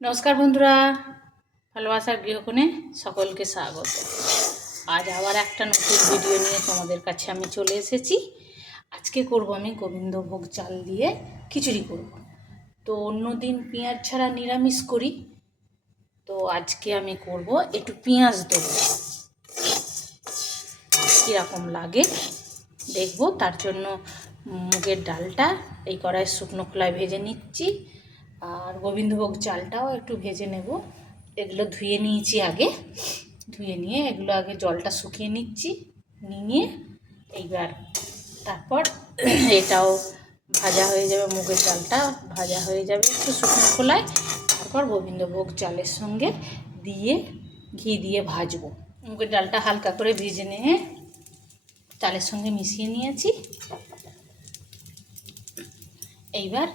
নমস্কার বন্ধুরা, ভালোবাসার গৃহকোণে সকলকে স্বাগত। আজ আবার একটা নতুন ভিডিও নিয়ে তোমাদের কাছে আমি চলে এসেছি। আজকে করব আমি গোবিন্দভোগ চাল দিয়ে খিচুড়ি করব। তো অন্য দিন পেঁয়াজ ছাড়া নিরামিষ করি। তো আজকে আমি করব একটু পেঁয়াজ দেবো। কীরকম লাগে দেখব। তার জন্য মুগের ডালটা, এই কড়াই শুকনো খোলায় ভেজে নিচ্ছি। আর গোবিন্দভোগ চালটাও একটু ভেজে নেব। এগুলো ধুয়ে নিয়েছি আগে। ধুয়ে নিয়ে এগুলো আগে জলটা শুকিয়ে নিচ্ছি, নিয়ে এইবার তারপর এটাও ভাজা হয়ে যাবে, মুগের চালটা ভাজা হয়ে যাবে একটু শুকনো খোলায়। তারপর গোবিন্দভোগ চালের সঙ্গে দিয়ে ঘি দিয়ে ভাজবো। মুগের ডালটা হালকা করে ভেজে নিয়ে চালের সঙ্গে মিশিয়ে নিয়েছি। এইবার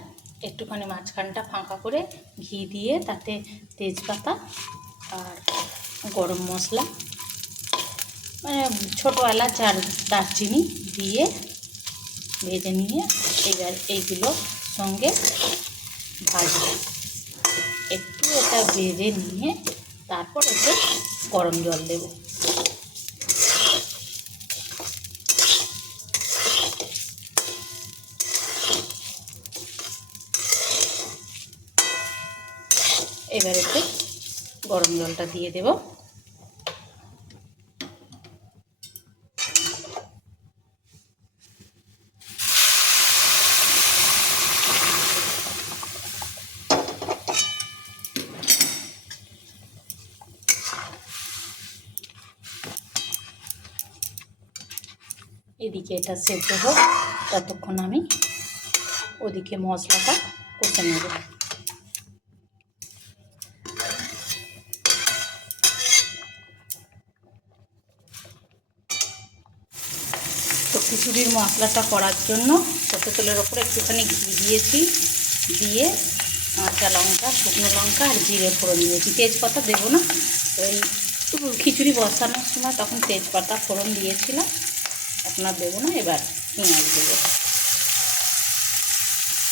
একটুখানি মাঝখানটা ফাঁকা করে ঘি দিয়ে তাতে তেজপাতা আর গরম মশলা মানে ছোটো এলাচ আর দারচিনি দিয়ে ভেজে নিয়ে এবার এইগুলো সঙ্গে ভাজবো। একটু এটা ভেজে নিয়ে তারপর ওতে গরম জল দেবো। এবার এতে গরম জলটা দিয়ে দেব। এদিকে এটা সেদ্ধ হোক, ততক্ষণ আমি ওদিকে মশলাটা কষে নেব। খিচুড়ির মশলাটা করার জন্য সর্ষে তেলের ওপরে একটুখানি ঘি দিয়েছি, দিয়ে কাঁচা লঙ্কা, শুকনো লঙ্কা আর জিরে ফোড়ন দিয়েছি। তেজপাতা দেবো না, ওই খিচুড়ি বসানোর সময় তখন তেজপাতা ফোড়ন দিয়েছিলাম, আপনার দেবো না, এবার পেঁয়াজ দেবো।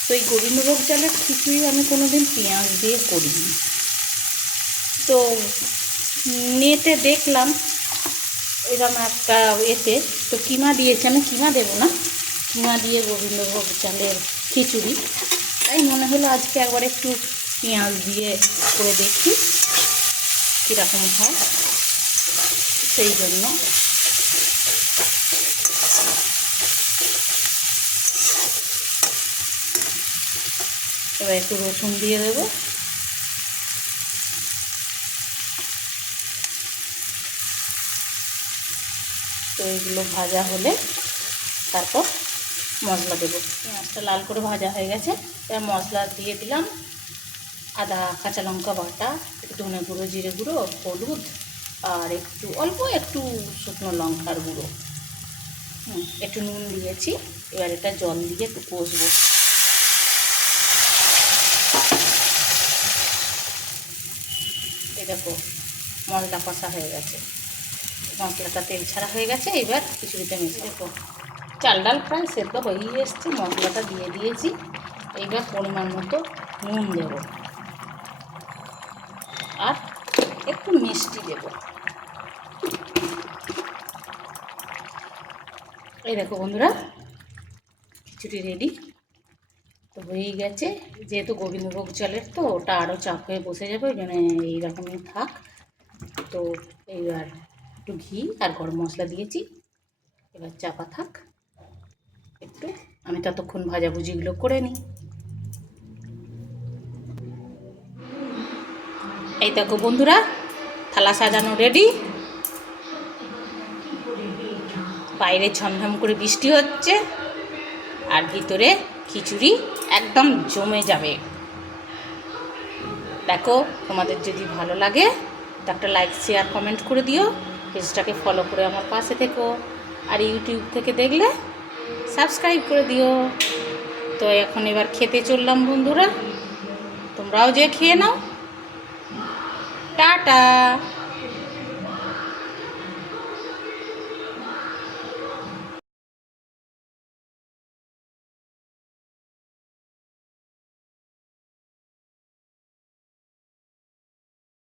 তো এই গোবিন্দভোগ চালের খিচুড়ি আমি কোনো দিন পেঁয়াজ দিয়ে করিনি। তো নেটে দেখলাম এরকম একটা এতে তো কিমা দিয়েছে, আমি কিমা দেবো না? কিমা দিয়ে গোবিন্দভোগ চালের খিচুড়ি। তাই মনে হলো আজকে একবার একটু পেঁয়াজ দিয়ে করে দেখি কীরকম হয়। সেই জন্য। এবার একটু রসুন দিয়ে দেবো। এগুলো ভাজা হলে তারপর মশলা দেবো। পেঁয়াজটা লাল করে ভাজা হয়ে গেছে। এবার মশলা দিয়ে দিলাম আদা কাঁচা লঙ্কা বাটা একটু ধনে গুঁড়ো জিরে গুঁড়ো হলুদ আর একটু অল্প একটু শুকনো লঙ্কার গুঁড়ো। হুম, একটু নুন দিয়েছি। এবার এটা জল দিয়ে একটু কষবো। দেখো মশলা কষা হয়ে গেছে। মশলাটা তেল ছাড়া হয়ে গেছে, এবার খিচুড়িতে মিশে দেখো চাল ডাল প্রায় সেদ্ধ হয়েই এসছে, মশলাটা দিয়ে দিয়েছি। এইবার পরিমাণ মতো নুন দেব। আর একটু মিষ্টি দেব। এই দেখো বন্ধুরা, খিচুড়ি রেডি তো হয়েই গেছে। যেহেতু গোবিন্দভোগ চালের তো, ওটা আরও চাপ হয়ে বসে যাবে ওই জন্য এইরকমই থাক। তো এইবার একটু ঘি আর গরম মশলা দিয়েছি। এবার চাপা থাক একটু। আমি ততক্ষণ ভাজাভুজিগুলো করে নিই। এই দেখো বন্ধুরা, থালা সাজানো রেডি। বাইরে ঝমঝম করে বৃষ্টি হচ্ছে আর ভিতরে খিচুড়ি একদম জমে যাবে। দেখো, তোমাদের যদি ভালো লাগে, একটা লাইক শেয়ার কমেন্ট করে দিও। পেজটাকে ফলো করে আমার পাশে থেকো। আর ইউটিউব থেকে দেখলে সাবস্ক্রাইব করে দিও। তো এখন এবার খেতে চললাম বন্ধুরা। তোমরাও যে খেয়ে নাও। টাটা!